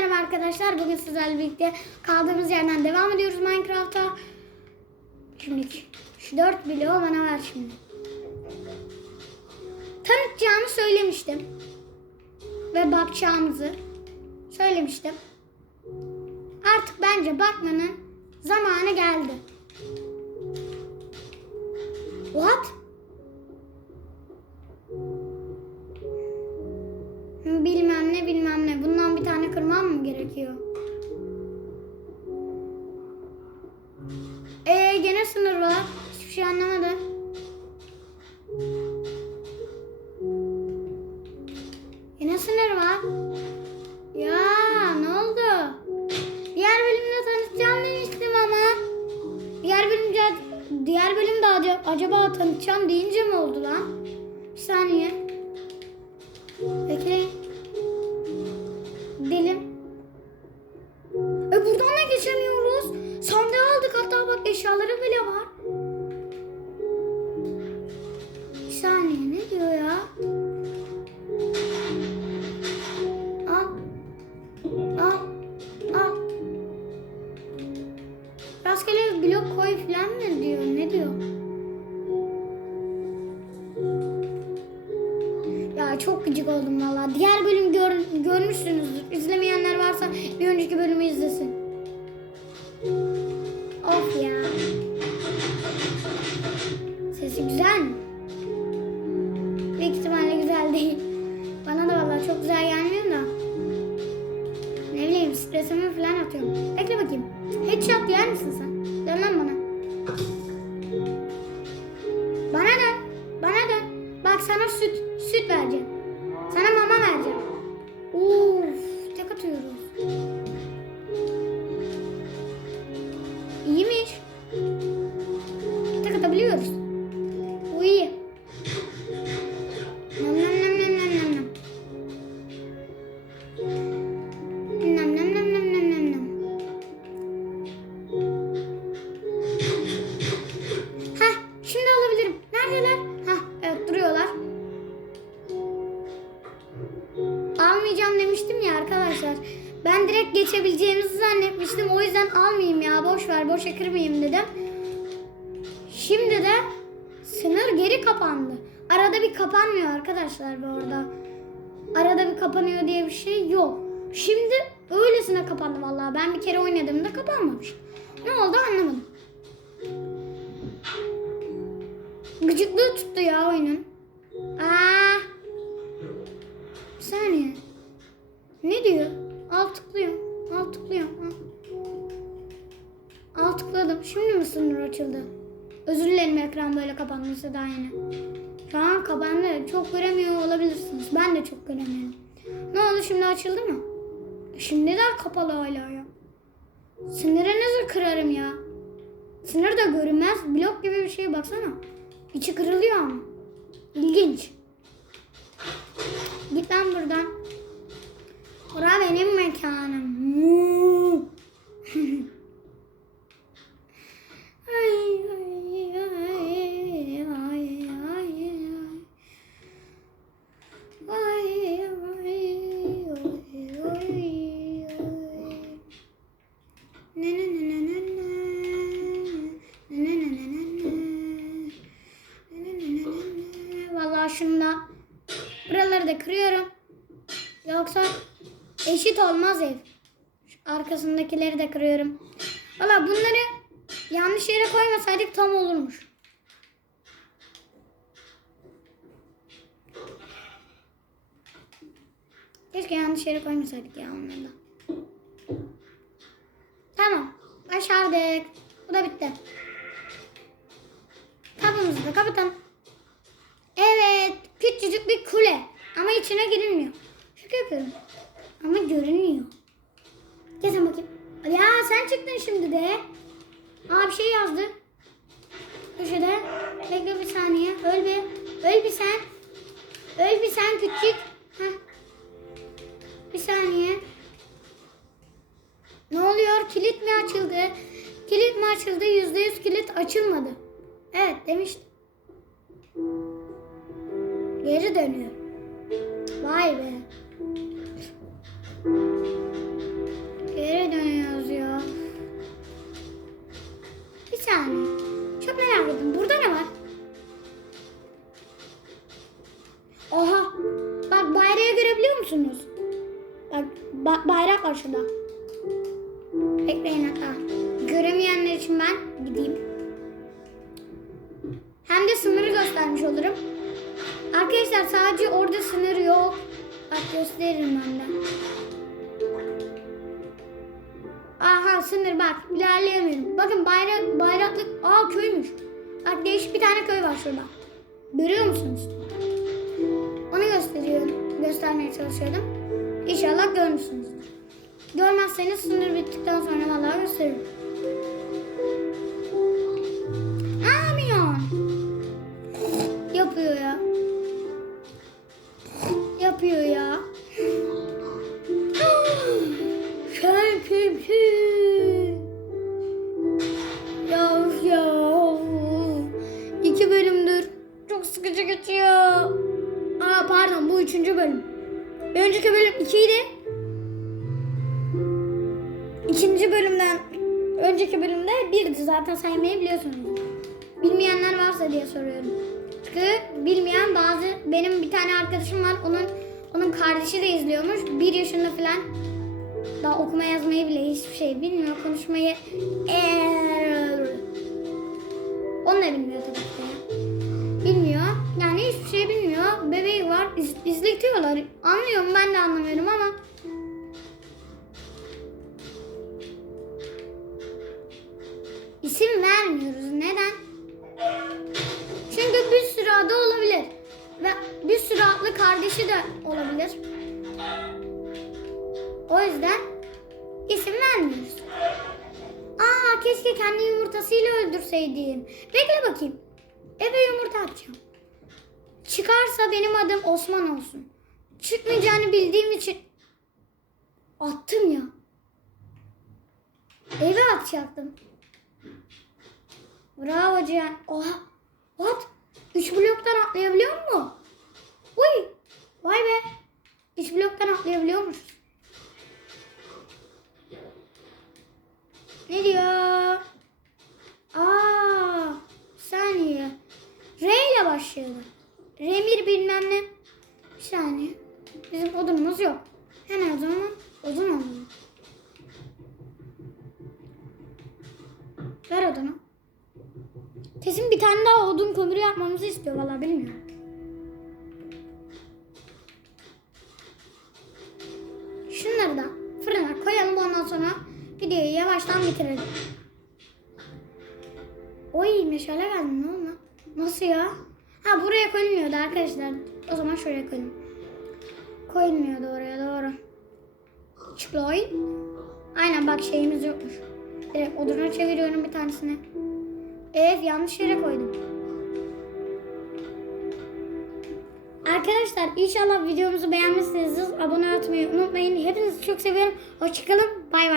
Merhaba arkadaşlar. Bugün sizlerle birlikte kaldığımız yerden devam ediyoruz Minecraft'a. Şimdi şu dört bloğu bana ver şimdi. Tanıtacağımı söylemiştim. Ve bakacağımızı söylemiştim. Artık bence bakmanın zamanı geldi. What? Bilmem bilmem ne. Bundan bir tane kırmam mı gerekiyor? Ee gene sınır var. Hiçbir şey anlamadım. Yine sınır var. Ya ne oldu? Diğer bölümde tanıtacağım demiştim ama. Diğer bölümde diğer bölümde acaba, acaba tanıtacağım deyince mi oldu lan? Bir saniye. Bekleyin. Eşyaları bile var. Bir saniye ne diyor ya? Al. Al. Al. Rastgele blok koy falan mı diyor? Ne diyor? Ya çok gıcık oldum valla. Diğer bölüm gör, görmüşsünüzdür. İzlemeyenler varsa bir önceki bölümü izlesin. Sana süt, süt vereceğim. Sana mama vereceğim. Uf, tek atıyoruz. İyiymiş. Tek atabiliyoruz. Bu iyi. Arkadaşlar. Ben direkt geçebileceğimizi zannetmiştim. O yüzden almayayım ya. Boş ver, boşa kırmayayım dedim. Şimdi de sınır geri kapandı. Arada bir kapanmıyor arkadaşlar bu arada. Arada bir kapanıyor diye bir şey yok. Şimdi öylesine kapandı vallahi. Ben bir kere oynadığımda kapanmamış. Ne oldu anlamadım. Gıcıklığı tuttu ya oyunun. Aa. Şimdi mi sınır açıldı? Özür dilerim ekran böyle kapanmışsa daha yeni. Şu an kapandı. Çok göremiyor olabilirsiniz. Ben de çok göremiyorum. Ne oldu şimdi açıldı mı? Şimdi de kapalı hala ya. Sınırı nasıl kırarım ya? Sınır da görünmez. Blok gibi bir şeye baksana. İçi kırılıyor ama. İlginç. Git lan buradan. Yoksa eşit olmaz ev. Şu arkasındakileri de kırıyorum. Valla bunları yanlış yere koymasaydık tam olurmuş. Keşke yanlış yere koymasaydık ya onları da. Tamam. Başardık. Bu da bitti. Kapımızı da kapatalım. Evet. Küçücük bir kule. Ama içine girilmiyor. Şaka yapıyorum. Ama görünüyor. Gel sen bakayım. Ya sen çıktın şimdi de. Aa bir şey yazdı. Köşede. Bekle bir saniye. Öl bir. Öl bir sen. Öl bir sen küçük. Heh. Bir saniye. Ne oluyor? Kilit mi açıldı? Kilit mi açıldı? Yüzde yüz kilit açılmadı. Evet demiştim. Geri dönüyor. Vay be. Geri dönüyoruz ya. Bir saniye. Çok merak ettim. Burada ne var? Oha. Bak bayrağı görebiliyor musunuz? Bak ba bayrak var şurada. Bekleyin ha. Göremeyenler için ben gideyim. Hem de sınırı göstermiş olurum. Arkadaşlar sadece orada sınır yok. Bak gösteririm ben de. Aha sınır bak ilerleyemiyorum. Bakın bayrak, bayraklık aa köymüş. Bak değişik bir tane köy var şurada. Görüyor musunuz? Onu gösteriyorum. Göstermeye çalışıyordum. İnşallah görmüşsünüzdür. Görmezseniz sınır bittikten sonra vallahi gösteririm. Sıkıcı geçiyor. Aa pardon bu üçüncü bölüm. Önceki bölüm ikiydi. İkinci bölümden önceki bölümde birdi zaten saymayı biliyorsunuz. Bilmeyenler varsa diye soruyorum. Çünkü bilmeyen bazı benim bir tane arkadaşım var onun onun kardeşi de izliyormuş. Bir yaşında falan daha okuma yazmayı bile hiçbir şey bilmiyor. Konuşmayı eee onu da bilmiyor tabii. Bilmiyor. Yani hiçbir şey bilmiyor. Bebeği var. iz, izletiyorlar. Anlıyorum ben de anlamıyorum ama isim vermiyoruz. Neden? Çünkü bir sürü adı olabilir. Ve bir sürü adlı kardeşi de olabilir. O yüzden isim vermiyoruz. Aa keşke kendi yumurtasıyla öldürseydim. Bekle bakayım. Eve yumurta atacağım. Çıkarsa benim adım Osman olsun. Çıkmayacağını bildiğim için attım ya. Eve atacaktım. Bravo Cihan. Oha. What? Üç bloktan atlayabiliyor mu? Uy. Vay be. Üç bloktan atlayabiliyormuş. Ne diyor? Aa, bir saniye. R ile başlıyordu. Remir bilmem ne. Bir saniye. Bizim odunumuz yok. Hemen o zaman odun alalım. Ver odunu. Kesin bir tane daha odun kömürü yapmamızı istiyor valla bilmiyorum. Şunları da fırına koyalım ondan sonra videoyu yavaştan bitirelim. Oy meşale geldi ne oldu? Nasıl ya? Ha buraya koyulmuyordu arkadaşlar. O zaman şuraya koyalım. Koyulmuyordu oraya doğru. Çıkloy. Aynen bak şeyimiz yokmuş. Direkt oduna çeviriyorum bir tanesini. Evet yanlış yere koydum. Arkadaşlar inşallah videomuzu beğenmişsinizdir. Abone olmayı unutmayın. Hepinizi çok seviyorum. Hoşçakalın. Bay bay.